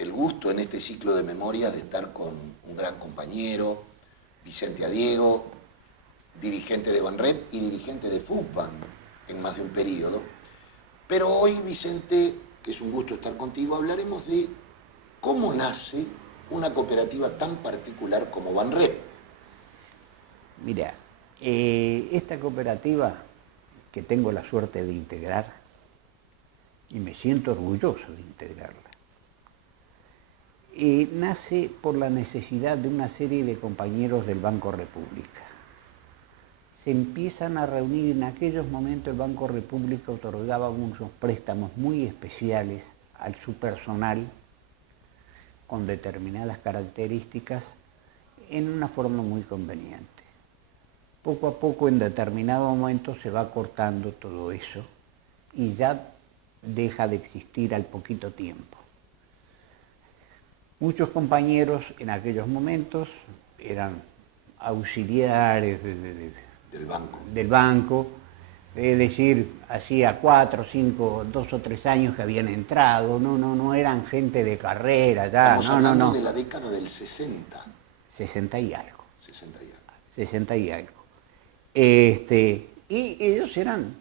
el gusto en este ciclo de memoria de estar con un gran compañero, Vicente Adiego, dirigente de Banrep y dirigente de FUCBAN en más de un periodo. Pero hoy, Vicente, que es un gusto estar contigo, hablaremos de cómo nace una cooperativa tan particular como Banrep. Mira, esta cooperativa que tengo la suerte de integrar, y me siento orgulloso de integrarla, nace por la necesidad de una serie de compañeros del Banco República. Se empiezan a reunir, en aquellos momentos el Banco República otorgaba unos préstamos muy especiales a su personal con determinadas características en una forma muy conveniente. Poco a poco, en determinado momento, se va cortando todo eso y ya deja de existir al poquito tiempo. Muchos compañeros en aquellos momentos eran auxiliares del banco, es decir, hacía 4, 5, 2 o 3 años que habían entrado, no eran gente de carrera ya. Estamos hablando de la década del 60. 60 y algo. 60 y algo. 60 y algo. Y ellos eran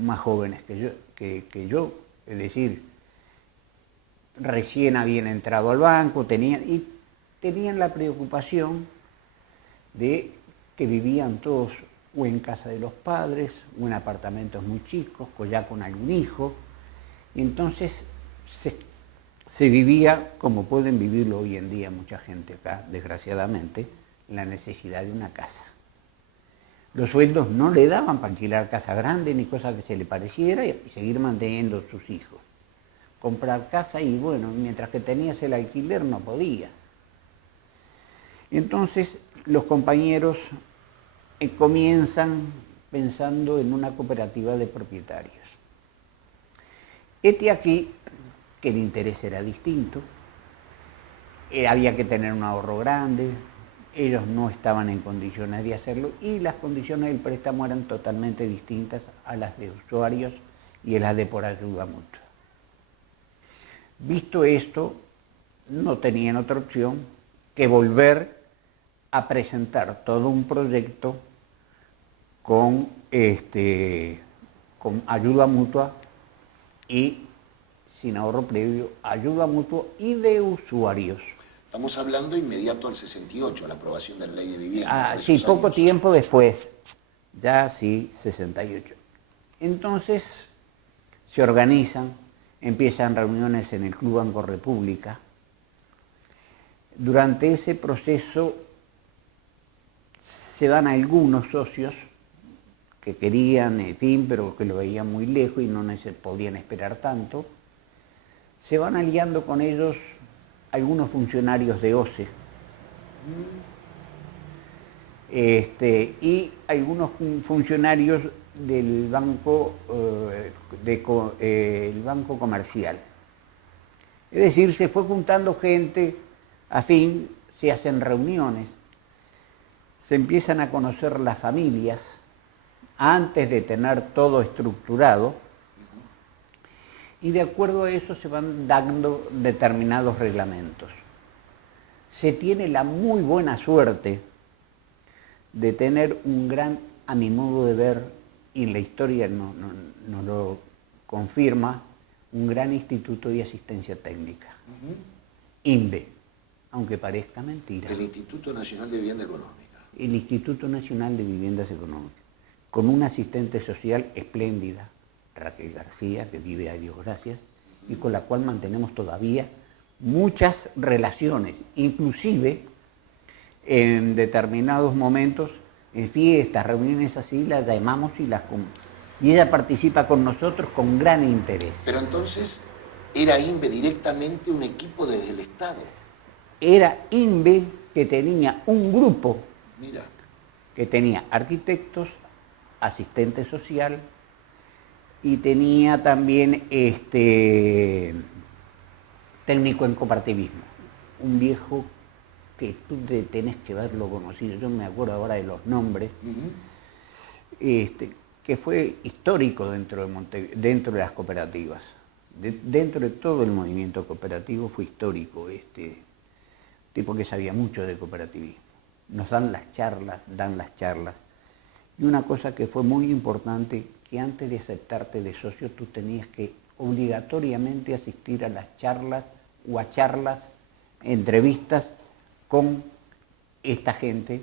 más jóvenes que yo, es decir, recién habían entrado al banco, tenían la preocupación de que vivían todos o en casa de los padres, o en apartamentos muy chicos, o ya con algún hijo, y entonces se vivía, como pueden vivirlo hoy en día mucha gente acá, desgraciadamente, la necesidad de una casa. Los sueldos no le daban para alquilar casa grande ni cosa que se le pareciera y seguir manteniendo a sus hijos. Comprar casa y bueno, mientras que tenías el alquiler no podías. Entonces los compañeros comienzan pensando en una cooperativa de propietarios. Aquí que el interés era distinto, había que tener un ahorro grande, ellos no estaban en condiciones de hacerlo y las condiciones del préstamo eran totalmente distintas a las de usuarios y a las de por ayuda mutua. Visto esto, no tenían otra opción que volver a presentar todo un proyecto con ayuda mutua y sin ahorro previo, ayuda mutua y de usuarios. Estamos hablando inmediato al 68, a la aprobación de la ley de vivienda. Sí, poco tiempo después, ya sí, 68. Entonces se organizan, empiezan reuniones en el Club Banco República. Durante ese proceso se van algunos socios que querían, en fin, pero que lo veían muy lejos y no podían esperar tanto. Se van aliando con ellos algunos funcionarios de OCE y algunos funcionarios del banco, el Banco Comercial. Es decir, se fue juntando gente, afín, se hacen reuniones, se empiezan a conocer las familias antes de tener todo estructurado y de acuerdo a eso se van dando determinados reglamentos. Se tiene la muy buena suerte de tener un gran, a mi modo de ver, y la historia nos lo confirma, un gran instituto de asistencia técnica, INVE, aunque parezca mentira. El Instituto Nacional de Vivienda Económica. El Instituto Nacional de Viviendas Económicas, con una asistente social espléndida, Raquel García, que vive a Dios gracias, y con la cual mantenemos todavía muchas relaciones, inclusive en determinados momentos, en fiestas, reuniones así, las llamamos y ella participa con nosotros con gran interés. Pero entonces, ¿era INVE directamente un equipo desde el Estado? Era INVE que tenía un grupo, mira, que tenía arquitectos, asistente social, y tenía también técnico en cooperativismo, un viejo que tú tenés que haberlo conocido, yo me acuerdo ahora de los nombres, que fue histórico dentro de las cooperativas. dentro de todo el movimiento cooperativo fue histórico este tipo que sabía mucho de cooperativismo. Nos dan las charlas. Y una cosa que fue muy importante, que antes de aceptarte de socio tú tenías que obligatoriamente asistir a las charlas o a charlas, entrevistas con esta gente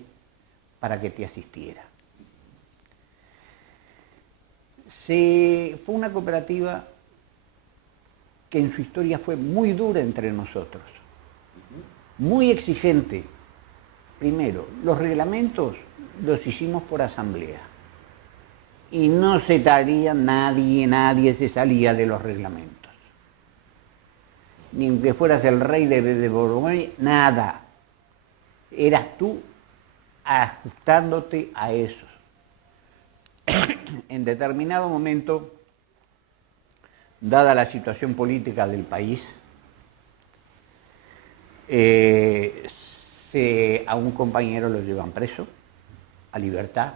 para que te asistiera. Fue una cooperativa que en su historia fue muy dura entre nosotros, muy exigente. Primero, los reglamentos los hicimos por asamblea y no se salía nadie se salía de los reglamentos. Ni aunque fueras el rey de Borgoña, nada. Eras tú ajustándote a eso. En determinado momento, dada la situación política del país, a un compañero lo llevan preso, a libertad.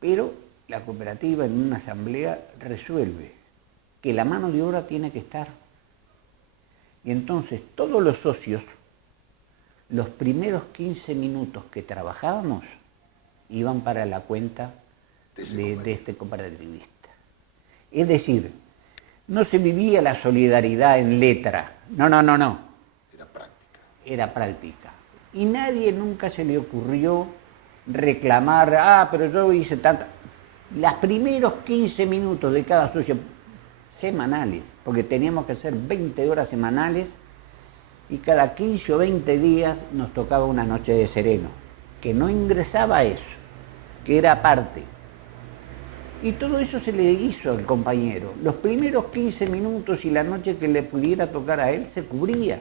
Pero la cooperativa en una asamblea resuelve que la mano de obra tiene que estar. Y entonces todos los socios, los primeros 15 minutos que trabajábamos, iban para la cuenta de este cooperativista. Es decir, no se vivía la solidaridad en letra. No. Era práctica. Era práctica. Y nadie nunca se le ocurrió reclamar, pero yo hice tanta. Los primeros 15 minutos de cada socio, semanales, porque teníamos que hacer 20 horas semanales y cada 15 o 20 días nos tocaba una noche de sereno, que no ingresaba eso, que era aparte. Y todo eso se le hizo al compañero. Los primeros 15 minutos y la noche que le pudiera tocar a él se cubría.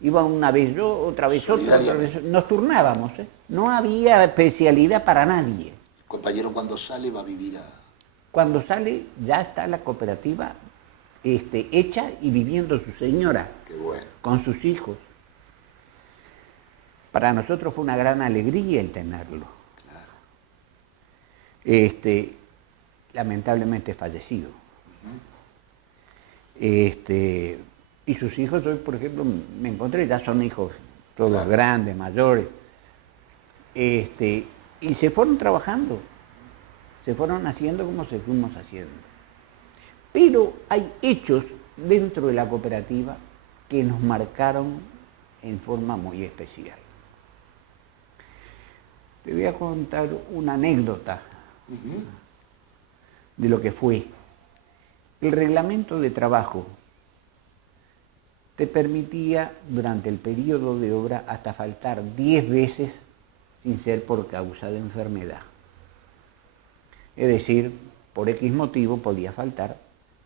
Iba una vez yo, otra vez otra vez. Nos turnábamos, ¿eh? No había especialidad para nadie. El compañero cuando sale va a vivir a... Cuando sale ya está la cooperativa hecha y viviendo su señora. Qué bueno. Con sus hijos. Para nosotros fue una gran alegría el tenerlo. Claro. Lamentablemente fallecido. Y sus hijos hoy, por ejemplo, me encontré, ya son hijos todos grandes, mayores. Y se fueron trabajando. Se fueron haciendo como se fuimos haciendo. Pero hay hechos dentro de la cooperativa que nos marcaron en forma muy especial. Te voy a contar una anécdota de lo que fue. El reglamento de trabajo te permitía durante el periodo de obra hasta faltar 10 veces sin ser por causa de enfermedad. Es decir, por X motivo podía faltar,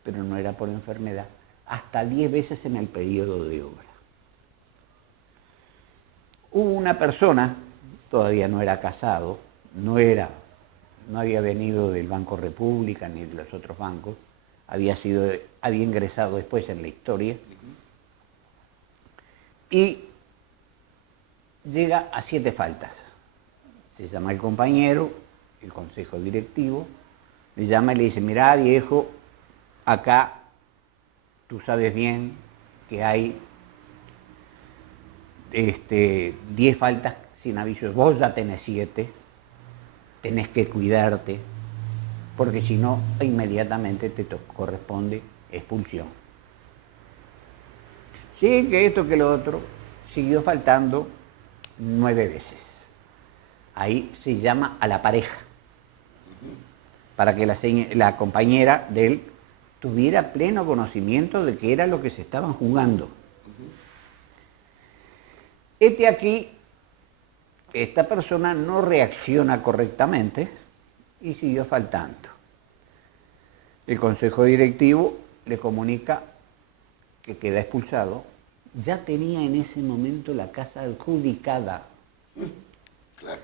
pero no era por enfermedad, hasta 10 veces en el periodo de obra. Hubo una persona, todavía no era casado, no había venido del Banco República ni de los otros bancos, había ingresado después en la historia, y llega a 7 faltas. Se llama el compañero, el consejo directivo, le llama y le dice, mirá viejo, acá tú sabes bien que hay 10 faltas sin aviso, vos ya tenés 7, tenés que cuidarte, porque si no, inmediatamente te corresponde expulsión. Sí, que esto, que lo otro, siguió faltando 9 veces. Ahí se llama a la pareja, para que la compañera de él tuviera pleno conocimiento de qué era lo que se estaban jugando. Aquí, esta persona no reacciona correctamente y siguió faltando. El consejo directivo le comunica que queda expulsado. Ya tenía en ese momento la casa adjudicada. Claro.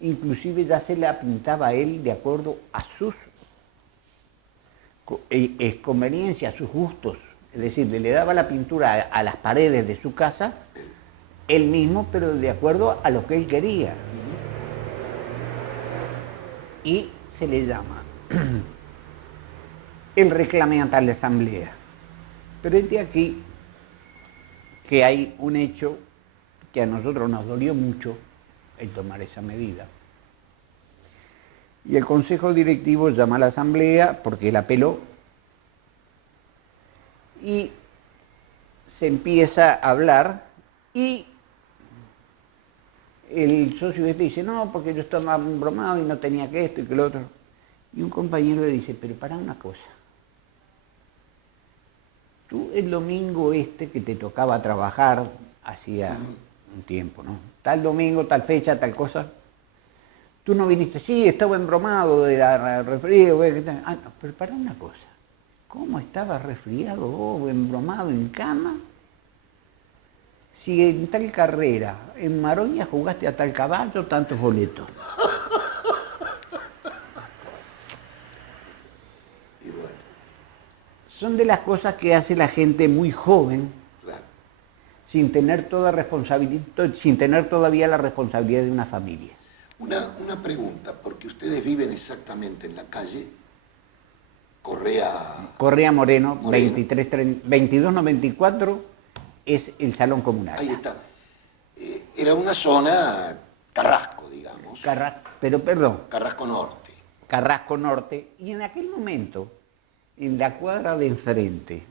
Inclusive ya se la pintaba a él de acuerdo a sus conveniencias, a sus gustos. Es decir, le daba la pintura a las paredes de su casa, él mismo, pero de acuerdo a lo que él quería. Y se le llama él reclame ante la asamblea. Pero es de aquí que hay un hecho que a nosotros nos dolió mucho el tomar esa medida. Y el consejo directivo llama a la asamblea porque él apeló y se empieza a hablar y el socio este dice, no, porque yo estaba embromado y no tenía que esto y que lo otro. Y un compañero le dice, pero para una cosa, tú el domingo este que te tocaba trabajar, hacía un tiempo, ¿no? Tal domingo, tal fecha, tal cosa, tú no viniste, sí, estaba embromado de la resfrío, no, pero para una cosa, ¿cómo estabas resfriado o embromado en cama? Si en tal carrera, en Maroña jugaste a tal caballo, tantos boletos. Y bueno, Son de las cosas que hace la gente muy joven, claro. sin tener toda responsabilidad, sin tener todavía la responsabilidad de una familia. Una pregunta, porque ustedes viven exactamente en la calle Correa Moreno. 2294 es el salón comunal. Ahí está. Era una zona Carrasco, digamos. Carrasco Norte. Carrasco Norte. Y en aquel momento, en la cuadra de enfrente,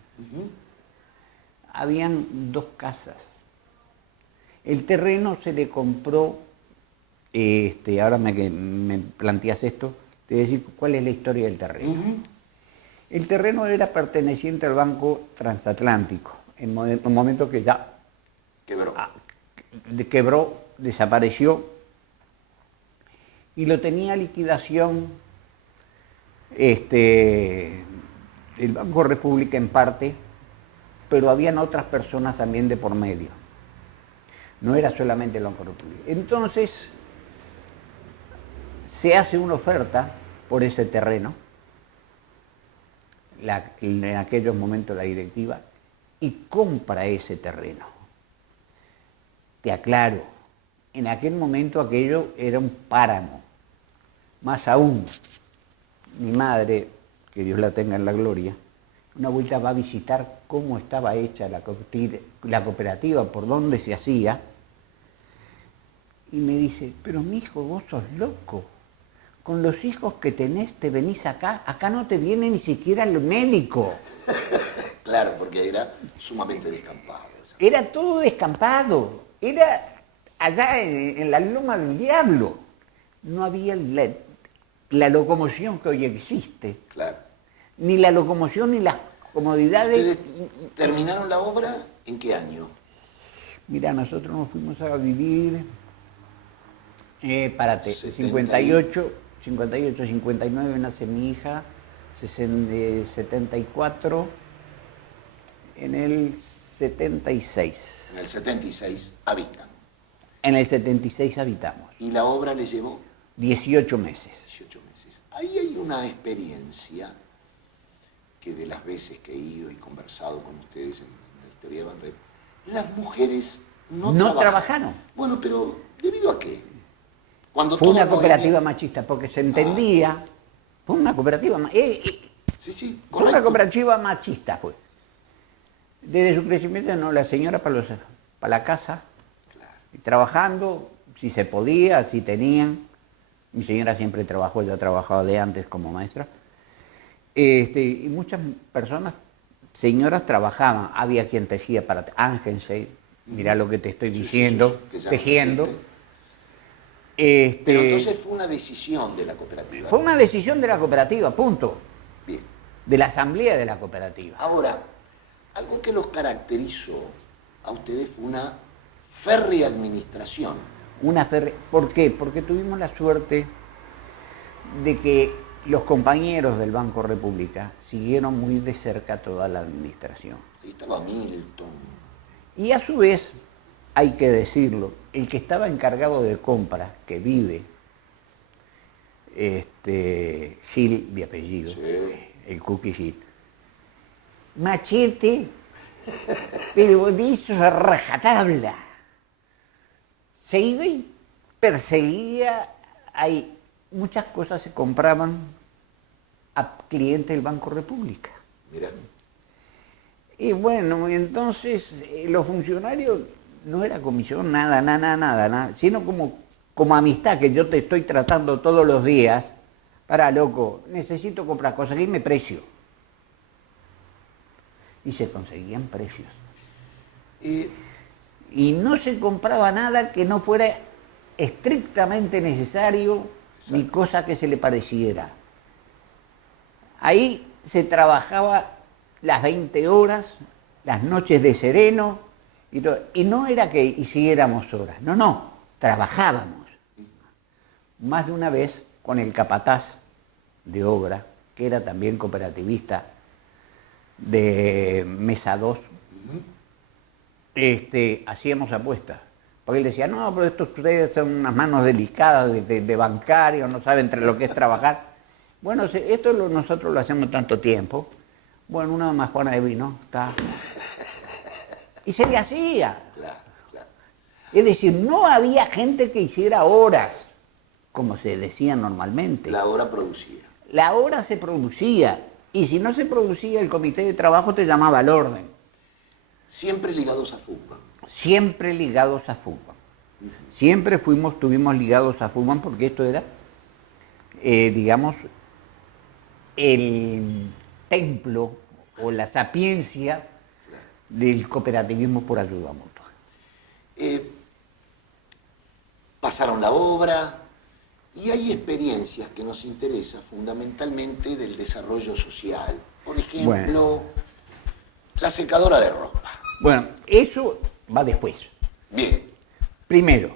habían 2 casas. El terreno se le compró, ahora me planteas esto, te voy a decir cuál es la historia del terreno. El terreno era perteneciente al Banco Transatlántico, en un momento que ya quebró, desapareció, y lo tenía liquidación el Banco República en parte, pero habían otras personas también de por medio. No era solamente el Banco República. Entonces, se hace una oferta por ese terreno, en aquellos momentos la directiva, y compra ese terreno. Te aclaro, en aquel momento aquello era un páramo. Más aún, mi madre, que Dios la tenga en la gloria, una vuelta va a visitar cómo estaba hecha la cooperativa, por dónde se hacía, y me dice, pero mi hijo, vos sos loco. Con los hijos que tenés te venís acá no te viene ni siquiera el médico. Claro, porque era sumamente descampado. Era todo descampado, era allá en la loma del diablo. No había la locomoción que hoy existe. Claro. Ni la locomoción ni las comodidades. ¿Ustedes terminaron la obra en qué año? Mira, nosotros nos fuimos a vivir, 58, 59 nace mi hija, 74, en el 76. En el 76 habitan. En el 76 habitamos. ¿Y la obra le llevó? 18 meses. 18 meses. Ahí hay una experiencia que de las veces que he ido y conversado con ustedes en la historia de Banrep, las mujeres no trabajaron. Bueno, pero ¿debido a qué? Cuando fue una cooperativa machista, porque se entendía, fue una cooperativa sí, fue una cooperativa machista, fue. Desde su crecimiento, no, la señora para la casa, claro, trabajando, si se podía, si tenían. Mi señora siempre trabajó, ella trabajaba de antes como maestra. Y muchas personas, señoras, trabajaban. Había quien tejía para Ángense, mirá lo que te estoy diciendo, sí, tejiendo. Pero entonces fue una decisión de la cooperativa. Fue una decisión de la cooperativa, punto. Bien. De la asamblea de la cooperativa. Ahora, algo que los caracterizó a ustedes fue una férrea administración. ¿Por qué? Porque tuvimos la suerte de que los compañeros del Banco República siguieron muy de cerca toda la administración. Ahí estaba Milton. Y a su vez, hay que decirlo, el que estaba encargado de compra, que vive, Gil de apellido, sí, el Cookie Gil, machete, pero de eso a rajatabla. Se iba y perseguía, muchas cosas se compraban a clientes del Banco República. Mira. Y bueno, entonces los funcionarios no era comisión, nada, sino como amistad que yo te estoy tratando todos los días. Para, loco, necesito comprar cosas, conseguirme precio. Y se conseguían precios. Y no se compraba nada que no fuera estrictamente necesario. Exacto. Ni cosa que se le pareciera. Ahí se trabajaba las 20 horas, las noches de sereno, y todo. Y no era que hiciéramos horas, no, trabajábamos. Más de una vez con el capataz de obra, que era también cooperativista de Mesa 2, hacíamos apuestas. Porque él decía, no, pero estos ustedes son unas manos delicadas de bancarios, no saben entre lo que es trabajar. Bueno, esto nosotros lo hacemos tanto tiempo. Bueno, una más Juana de vino, está. Y se le hacía. Claro. Es decir, no había gente que hiciera horas, como se decía normalmente. La hora producía. La hora se producía. Y si no se producía, el comité de trabajo te llamaba al orden. Siempre ligados a fútbol. Siempre ligados a fútbol. Siempre estuvimos ligados a fútbol porque esto era, digamos, el templo o la sapiencia del cooperativismo por ayuda mutua. Pasaron la obra y hay experiencias que nos interesan fundamentalmente del desarrollo social. Por ejemplo, la secadora de ropa. Bueno, eso va después. Bien. Primero,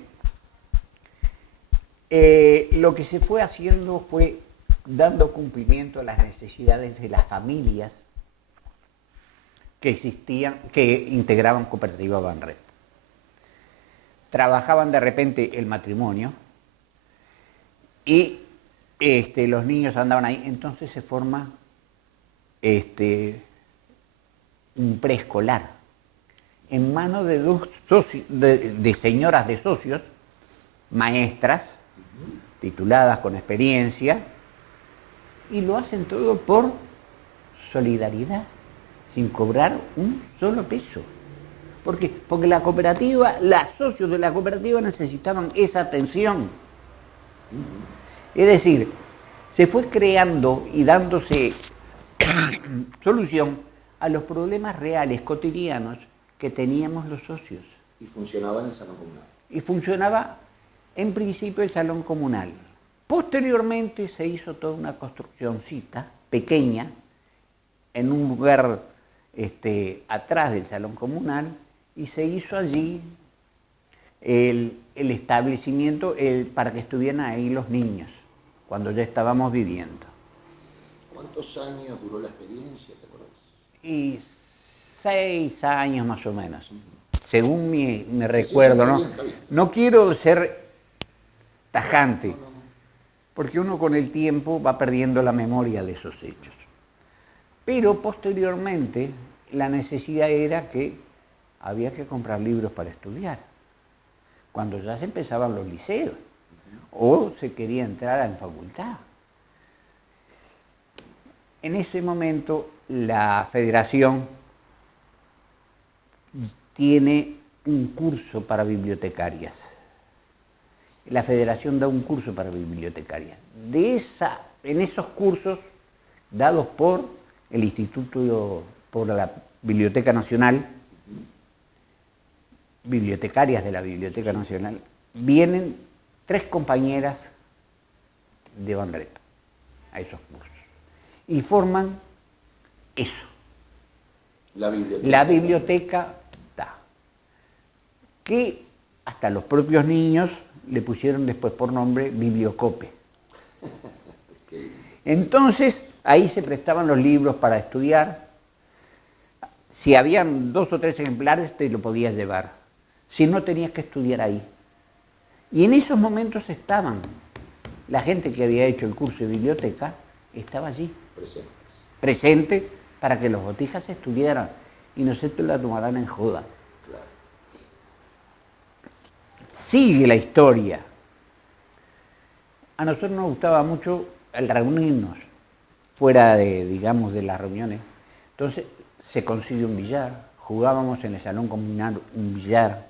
lo que se fue haciendo fue dando cumplimiento a las necesidades de las familias que existían, que integraban Cooperativa Banrep. Trabajaban de repente el matrimonio y los niños andaban ahí, entonces se forma un preescolar en manos de dos de señoras de socios, maestras, tituladas con experiencia, y lo hacen todo por solidaridad, sin cobrar un solo peso. Porque la cooperativa, los socios de la cooperativa necesitaban esa atención. Es decir, se fue creando y dándose solución a los problemas reales, cotidianos, que teníamos los socios. Y funcionaba en el salón comunal. Y funcionaba, en principio, el salón comunal. Posteriormente se hizo toda una construccióncita pequeña en un lugar atrás del salón comunal y se hizo allí el establecimiento para que estuvieran ahí los niños cuando ya estábamos viviendo. ¿Cuántos años duró la experiencia, te acuerdas? Y 6 años más o menos, según mi recuerdo, ¿no? Está bien. No quiero ser tajante, porque uno con el tiempo va perdiendo la memoria de esos hechos. Pero posteriormente la necesidad era que había que comprar libros para estudiar, cuando ya se empezaban los liceos, o se quería entrar en facultad. En ese momento la federación tiene un curso para bibliotecarias. La federación da un curso para bibliotecarias. En esos cursos, dados por el Instituto, por la Biblioteca Nacional, bibliotecarias de la Biblioteca Nacional, vienen 3 compañeras de Banrep a esos cursos y forman eso. La biblioteca da, que hasta los propios niños le pusieron después por nombre Bibliocope. Entonces, ahí se prestaban los libros para estudiar. Si habían 2 o 3 ejemplares, te lo podías llevar. Si no, tenías que estudiar ahí. Y en esos momentos estaban. La gente que había hecho el curso de biblioteca estaba allí. Presente para que los botijas estudiaran. Y no se te la tomarán en joda. Claro. Sigue la historia. A nosotros nos gustaba mucho el reunirnos. fuera de, digamos, de las reuniones. Entonces se consigue un billar, jugábamos en el salón comunal un billar,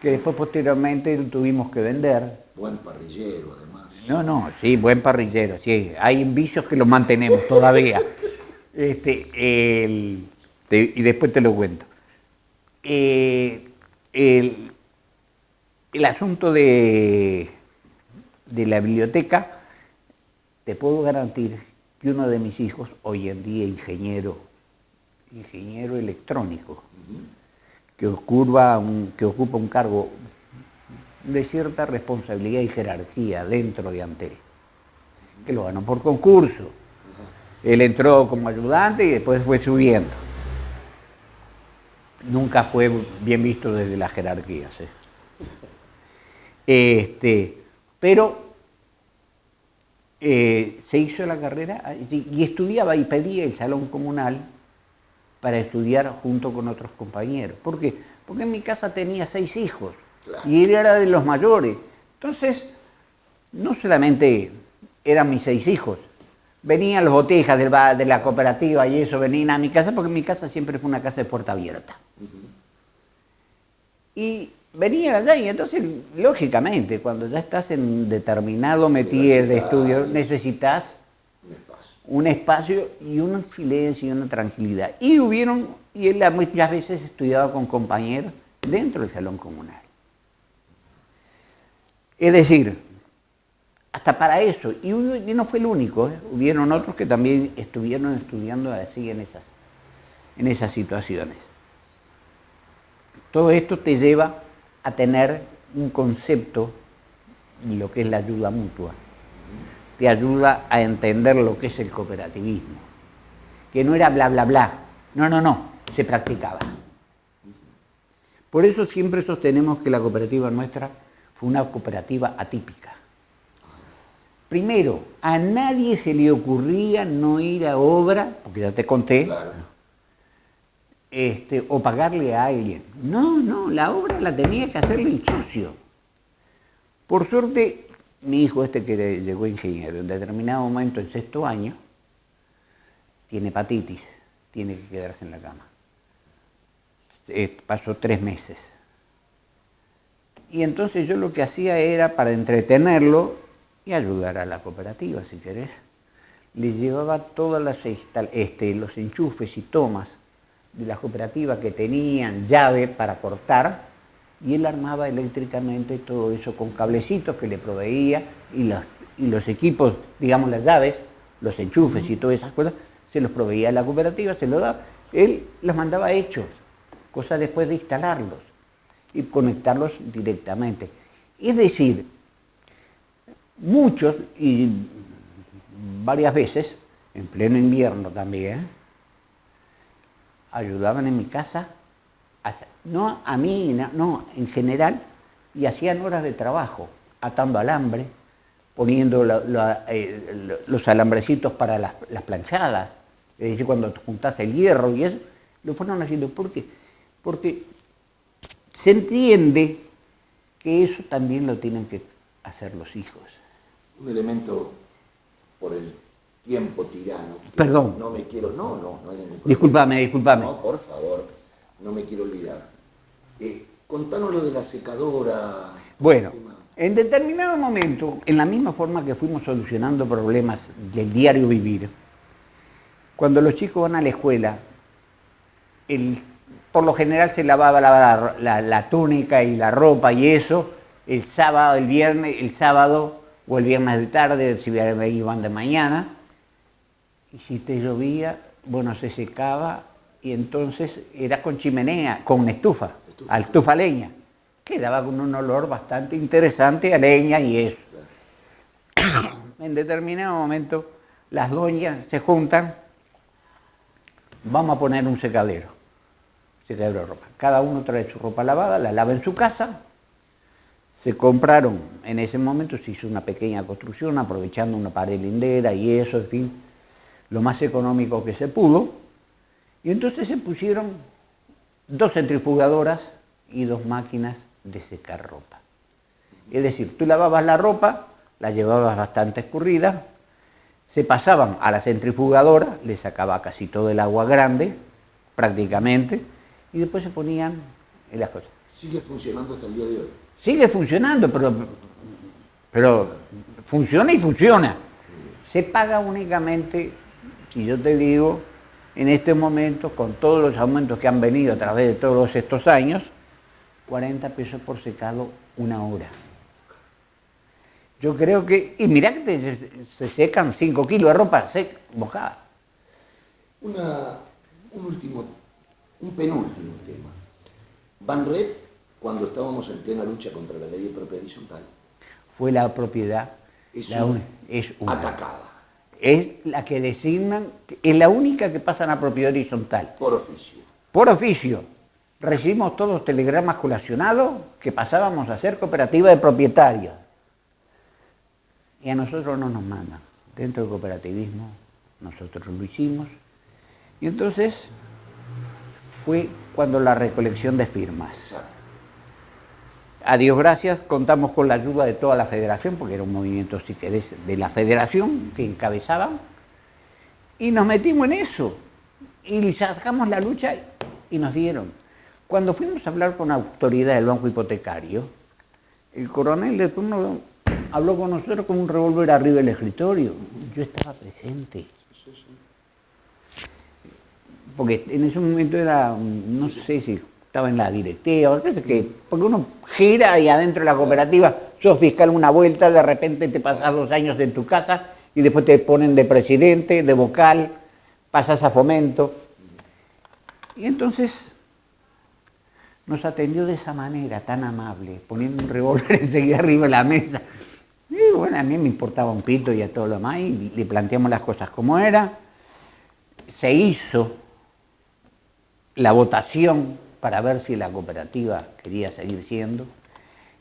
que después posteriormente tuvimos que vender. Buen parrillero, además. No, sí, buen parrillero, sí. Hay vicios que los mantenemos todavía. Y después te lo cuento. El asunto de la biblioteca, te puedo garantir que uno de mis hijos, hoy en día ingeniero electrónico, que ocupa un cargo de cierta responsabilidad y jerarquía dentro de Antel, que lo ganó por concurso. Él entró como ayudante y después fue subiendo. Nunca fue bien visto desde las jerarquías. Pero se hizo la carrera y estudiaba y pedía el salón comunal para estudiar junto con otros compañeros. ¿Por qué? Porque en mi casa tenía 6 hijos. Claro. Y él era de los mayores. Entonces, no solamente eran mis 6 hijos, venían los botejas de la cooperativa y eso, venían a mi casa, porque mi casa siempre fue una casa de puerta abierta. Y venían allá y entonces, lógicamente, cuando ya estás en determinado métier de estudio, necesitas un espacio y un silencio y una tranquilidad. Y él muchas veces estudiaba con compañeros dentro del salón comunal. Es decir, hasta para eso, y no fue el único, hubieron otros que también estuvieron estudiando así en esas situaciones. Todo esto te lleva a tener un concepto de lo que es la ayuda mutua. Te ayuda a entender lo que es el cooperativismo, que no era bla, bla, bla. No, se practicaba. Por eso siempre sostenemos que la cooperativa nuestra fue una cooperativa atípica. Primero, a nadie se le ocurría no ir a obra, porque ya te conté, claro, o pagarle a alguien. No, la obra la tenía que hacerle el socio. Por suerte, mi hijo que llegó ingeniero, en determinado momento, en 6º año, tiene hepatitis, tiene que quedarse en la cama. Pasó 3 meses. Y entonces yo lo que hacía era, para entretenerlo y ayudar a la cooperativa, si querés, le llevaba todos los enchufes y tomas de la cooperativa que tenían llave para cortar, y él armaba eléctricamente todo eso con cablecitos que le proveía, y los equipos, digamos las llaves, los enchufes y todas esas cosas, se los proveía a la cooperativa, se los daba, él los mandaba hechos, cosa después de instalarlos y conectarlos directamente. Es decir, muchos, y varias veces, en pleno invierno también, ayudaban en mi casa, no a mí, no, en general, y hacían horas de trabajo, atando alambre, poniendo los alambrecitos para las planchadas, es decir, cuando juntás el hierro y eso, lo fueron haciendo. ¿Por qué? Porque se entiende que eso también lo tienen que hacer los hijos. Un elemento por el tiempo tirano. Perdón. No me quiero, no hay ningún problema. Discúlpame. No, por favor, no me quiero olvidar. Contanos lo de la secadora. Bueno, en determinado momento, en la misma forma que fuimos solucionando problemas del diario vivir, cuando los chicos van a la escuela, por lo general se lavaba la túnica y la ropa y eso, el sábado o el viernes de tarde, si iban de mañana, y si te llovía, bueno, se secaba, y entonces era con chimenea, con estufa a leña. Quedaba con un olor bastante interesante a leña y eso. Claro. En determinado momento, las doñas se juntan, vamos a poner un secadero de ropa. Cada uno trae su ropa lavada, la lava en su casa. Se compraron, en ese momento se hizo una pequeña construcción, aprovechando una pared lindera y eso, en fin, lo más económico que se pudo. Y entonces se pusieron 2 centrifugadoras y 2 máquinas de secar ropa. Es decir, tú lavabas la ropa, la llevabas bastante escurrida, se pasaban a la centrifugadora, le sacaba casi todo el agua grande, prácticamente, y después se ponían en las cosas. ¿Sigue funcionando hasta el día de hoy? Sigue funcionando, pero funciona y funciona. Se paga únicamente, si yo te digo, en este momento, con todos los aumentos que han venido a través de todos estos años, 40 pesos por secado una hora. Yo creo que, y mirá que se secan 5 kilos de ropa mojada. Un penúltimo tema. Banrep, cuando estábamos en plena lucha contra la ley de propiedad horizontal, fue la propiedad es una. Atacada. Es la que designan, es la única que pasa a la propiedad horizontal. Por oficio. Por oficio. Recibimos todos telegramas colacionados que pasábamos a ser cooperativa de propietarios. Y a nosotros no nos mandan. Dentro del cooperativismo nosotros lo hicimos. Y entonces fue cuando la recolección de firmas. Exacto. A Dios gracias, contamos con la ayuda de toda la federación, porque era un movimiento, si querés, de la federación que encabezaban, y nos metimos en eso, y sacamos la lucha y nos dieron. Cuando fuimos a hablar con la autoridad del banco hipotecario, el coronel de turno habló con nosotros con un revólver arriba del escritorio. Yo estaba presente. Porque en ese momento era, no sé si estaba en la directiva, porque uno gira y adentro de la cooperativa, sos fiscal una vuelta, de repente te pasas 2 años en tu casa y después te ponen de presidente, de vocal, pasas a fomento. Y entonces nos atendió de esa manera tan amable, poniendo un revólver enseguida arriba de la mesa. Y bueno, a mí me importaba un pito y a todo lo demás, y le planteamos las cosas como era. Se hizo la votación para ver si la cooperativa quería seguir siendo,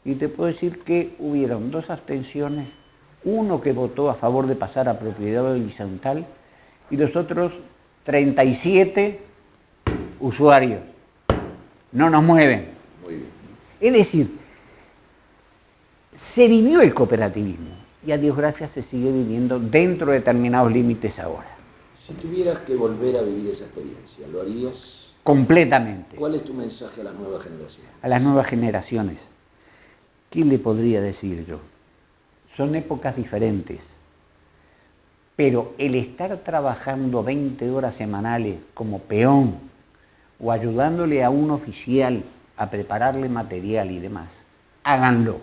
y te puedo decir que hubieron 2 abstenciones, uno que votó a favor de pasar a propiedad horizontal y los otros 37 usuarios. No nos mueven. Muy bien. Es decir, se vivió el cooperativismo y a Dios gracias se sigue viviendo dentro de determinados límites ahora. Si tuvieras que volver a vivir esa experiencia, ¿lo harías? Completamente. ¿Cuál es tu mensaje a las nuevas generaciones? A las nuevas generaciones, ¿qué le podría decir yo? Son épocas diferentes, pero el estar trabajando 20 horas semanales como peón o ayudándole a un oficial a prepararle material y demás, háganlo.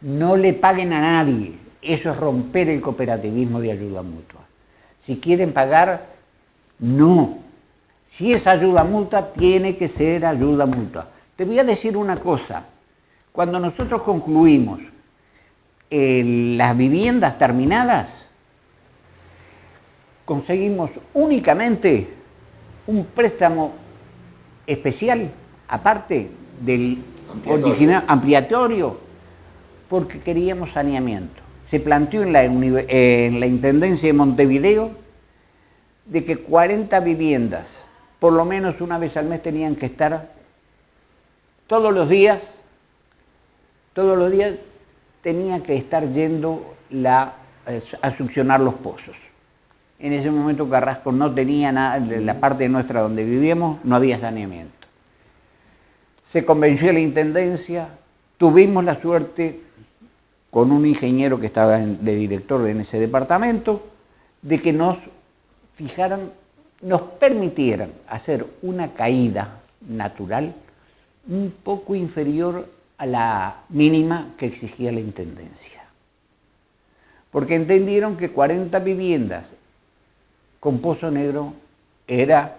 No le paguen a nadie. Eso es romper el cooperativismo de ayuda mutua. Si quieren pagar, no. Si es ayuda mutua, tiene que ser ayuda mutua. Te voy a decir una cosa. Cuando nosotros concluimos las viviendas terminadas, conseguimos únicamente un préstamo especial, aparte del original ampliatorio, porque queríamos saneamiento. Se planteó en la Intendencia de Montevideo de que 40 viviendas, por lo menos una vez al mes, tenían que estar todos los días tenía que estar yendo a succionar los pozos. En ese momento Carrasco no tenía nada, la parte nuestra donde vivíamos no había saneamiento. Se convenció a la Intendencia, tuvimos la suerte con un ingeniero que estaba de director en ese departamento, de que nos permitieran hacer una caída natural un poco inferior a la mínima que exigía la Intendencia. Porque entendieron que 40 viviendas con pozo negro era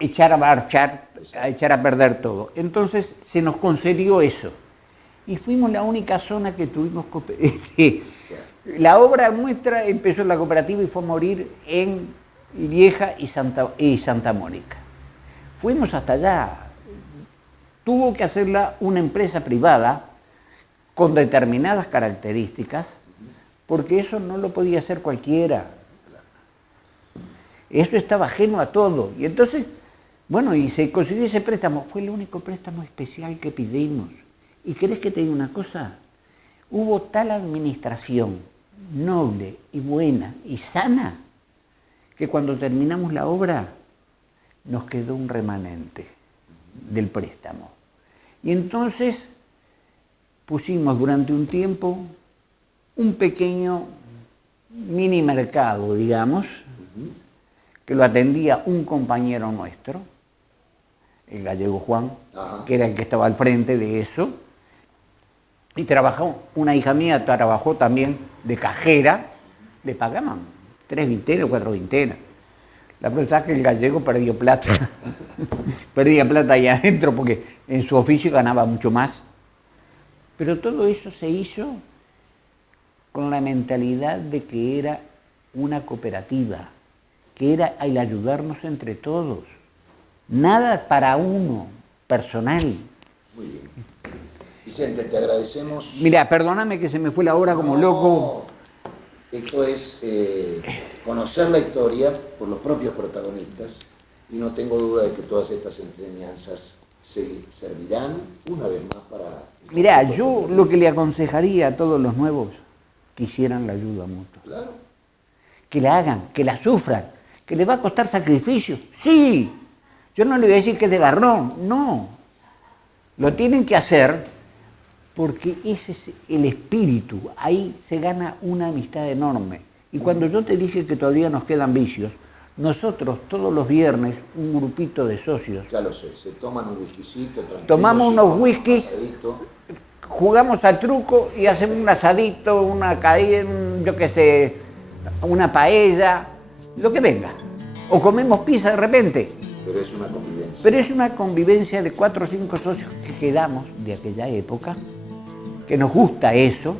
echar a marchar, a echar a perder todo. Entonces se nos concedió eso. Y fuimos la única zona que tuvimos... La obra nuestra empezó en la cooperativa y fue a morir en Lieja y Santa Mónica. Fuimos hasta allá. Tuvo que hacerla una empresa privada con determinadas características, porque eso no lo podía hacer cualquiera. Eso estaba ajeno a todo. Y entonces, bueno, y se consiguió ese préstamo. Fue el único préstamo especial que pedimos. ¿Y querés que te diga una cosa? Hubo tal administración noble y buena y sana, que cuando terminamos la obra nos quedó un remanente del préstamo. Y entonces pusimos durante un tiempo un pequeño mini mercado, digamos, que lo atendía un compañero nuestro, el gallego Juan, que era el que estaba al frente de eso, y trabajó, una hija mía trabajó también de cajera, le pagaban 3 vintenas, 4 vintenas. La verdad es que el gallego perdió plata, perdía plata ahí adentro porque en su oficio ganaba mucho más. Pero todo eso se hizo con la mentalidad de que era una cooperativa, que era el ayudarnos entre todos. Nada para uno, personal. Muy bien. Vicente, te agradecemos. Mira, perdóname que se me fue la hora como loco. Esto es conocer la historia por los propios protagonistas y no tengo duda de que todas estas enseñanzas servirán una vez más para... Mirá, yo lo que le aconsejaría a todos los nuevos, que hicieran la ayuda mutua. Claro. Que la hagan, que la sufran, que les va a costar sacrificio. Sí, yo no le voy a decir que es de garrón, no. Lo tienen que hacer porque ese es el espíritu, ahí se gana una amistad enorme. Y cuando yo te dije que todavía nos quedan vicios, nosotros todos los viernes, un grupito de socios... Ya lo sé, se toman un whiskycito, tranquilo. Tomamos unos whiskies, jugamos al truco y hacemos un asadito, una caída, yo qué sé, una paella, lo que venga. O comemos pizza de repente. Pero es una convivencia. Pero es una convivencia de 4 o 5 socios que quedamos de aquella época, que nos gusta eso,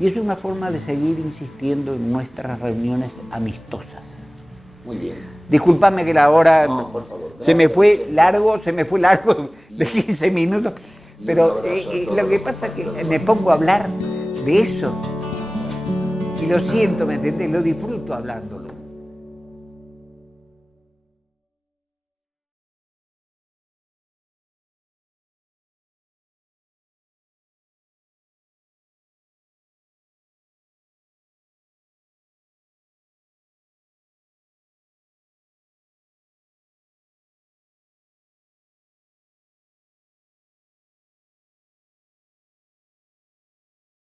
y es una forma de seguir insistiendo en nuestras reuniones amistosas. Muy bien. Disculpame que la hora por favor. se me fue largo de 15 minutos, pero lo que pasa es que me pongo a hablar de eso y lo siento, ¿me entendés? Lo disfruto hablándolo.